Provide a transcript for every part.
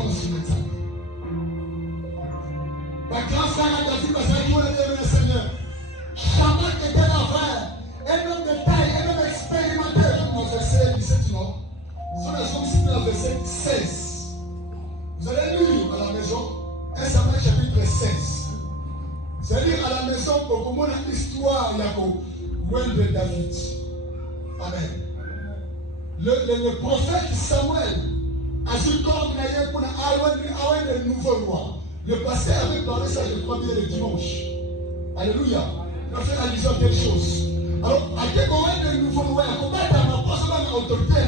défense de ça. Ma grande sœur a dit que ça le Seigneur. Chacun qui était là, frère, un homme de taille, un homme expérimenté. Dans le verset 17, non? Nous sommes ici dans le verset 16. Vous allez lire à la maison 1 Samuel chapitre 16. Vous allez lire à la maison pour comprendre l'histoire de David. Amen. Le prophète Samuel a su coordonner pour avoir une nouvelle loi. Le pasteur avait parlé ça, je crois bien, le dimanche. Alléluia. Il a fait allusion à quelque chose. Alors, à quel moment de nouveau loi, comment tu as pas autorité,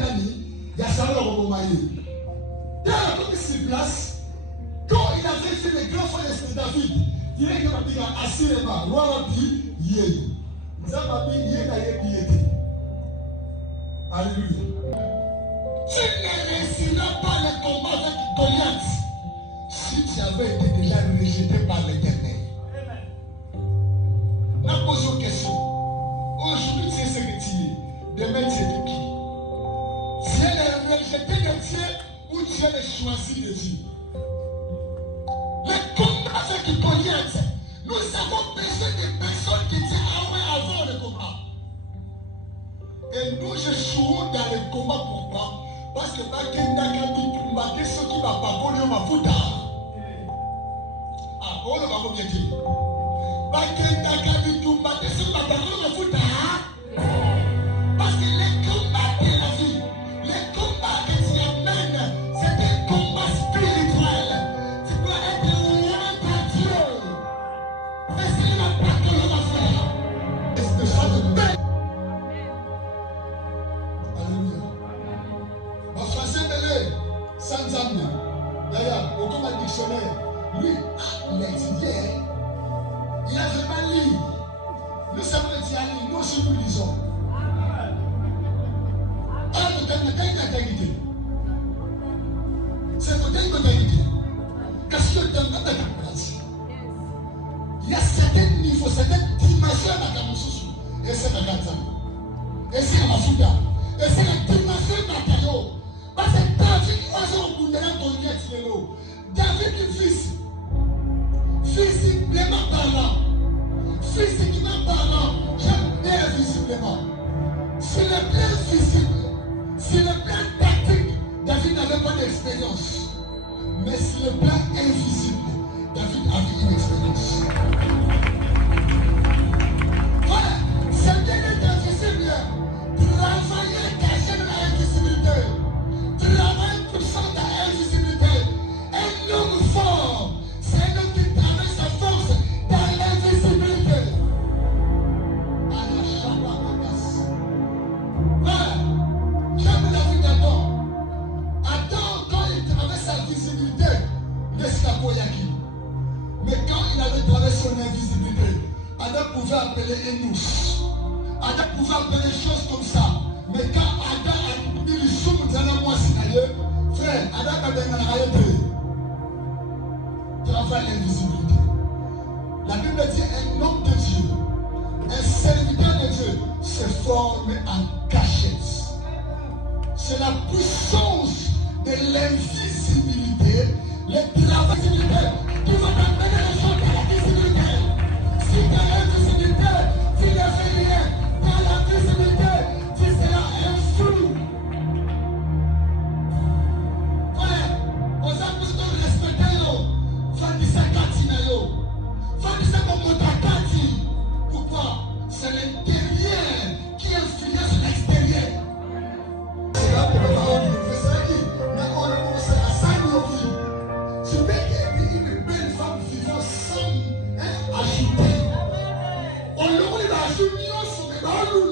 il y a ça, le Romaï. Comme il se place, quand il avait fait les grands frères de David, il a dit assurément, roi dit, yé. Nous avons dit, yé, alléluia. Tu ne réussiras pas le combat avec Goliath si tu avais été déjà rejeté par l'Éternel. N'a pas posé une question. Aujourd'hui, tu es ce que tu es. Demain, tu es de qui? Tu es le rejeté de Dieu ou tu es le choisi de Dieu? Le combat avec Goliath, nous avons besoin de personnes qui disent ah ouais avant le combat. Et nous échouons dans le combat. Pourquoi? Parce que Bakenda Kabi Kumbake, ceux qui va pas voler ma fouta. Ah, on va vous bien dire. Bakenda Kabi Kumbake, ceux qui va pas voler ma fouta. Parce que les combats de la vie, les combats que tu amènes, c'est des combats spirituels. Tu dois être loin de Dieu. Mais s'il n'a pas que l'on va faire, est-ce que ça te paie? Sans âme. D'ailleurs, aucun dictionnaire, lui, il a étudié. Il a vraiment lu. Nous sommes les dialogues, nous aussi nous lisons. Alors, nous avons une qualité. C'est une qualité. Qu'est-ce que tu as dans ta place? Il y a certains niveaux, certaines dimensions dans ta moussou. Et c'est la Gaza. Et c'est la Mafouda. Et c'est la dimension matérielle. Parce que David, David visiblement parlant, physiquement parlant, j'aime bien visiblement. Sur le plan visible, sur le plan tactique, David n'avait pas d'expérience. Mais sur le plan invisible, David avait une expérience. Voilà, c'est bien d'être invisible. Travailler caché dans l'invisibilité. Travaille pour ça dans l'invisibilité. Un homme fort, c'est un homme qui travaille sa force dans l'invisibilité. Alors, chacun regarde. Voilà, j'aime la vie d'Adam. Adam, quand il travaille sa visibilité, l'escapoyaki. Mais quand il avait travaillé son invisibilité, Adam pouvait appeler Enous. Adam pouvait appeler des choses comme ça. Mais quand Adam a dit le soum de la moi frère, Adam a bien arrêté. Travaille l'invisibilité. La Bible dit un homme de Dieu, un serviteur de Dieu se forme en cachette. C'est la puissance de l'invisibilité, le travail qui va t'amener les choses à la visibilité. Si tu as l'invisibilité, tu ne fais rien. Dans la visibilité, tu seras un fou. Frère, on a besoin de respecter yo. Fandisa Katina yo. Fandisa Momotakaji. Pourquoi? C'est l'intérieur qui influence l'extérieur. C'est là pour le faire. C'est ça qui. Mais on a commencé à s'agir. Tu mets une belle femme vivant sans ajouter. On l'a ajouté sur les balles.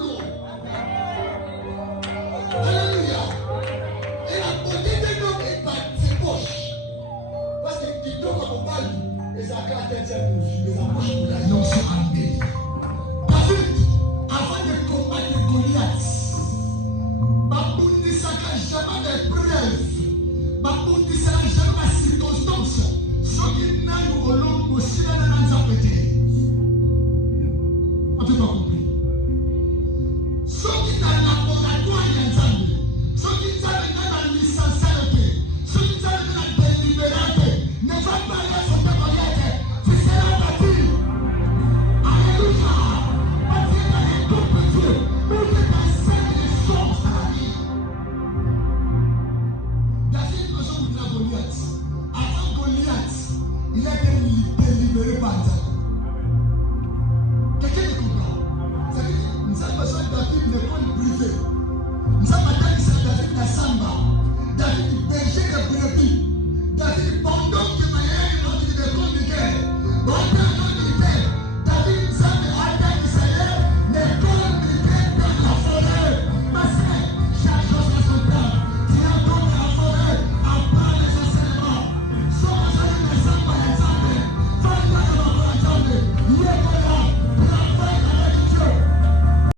Alléluia. Et la beauté de l'homme est par ses poches. Parce que tu dois comme balle. Et ça a caractérisé pour vivre. Les approches pour la lion sont armées. David, avant de combattre Goliath, Babouni Saka jamais d'épreuve. Babouni Saka jamais de circonstance. Ce qui n'a eu au long aussi dans les appétés. On n'a pas compris. Ce qui dans le laboratoire, il y a un. Ce qui dans la licence, ce qui dans la libéré par exemple.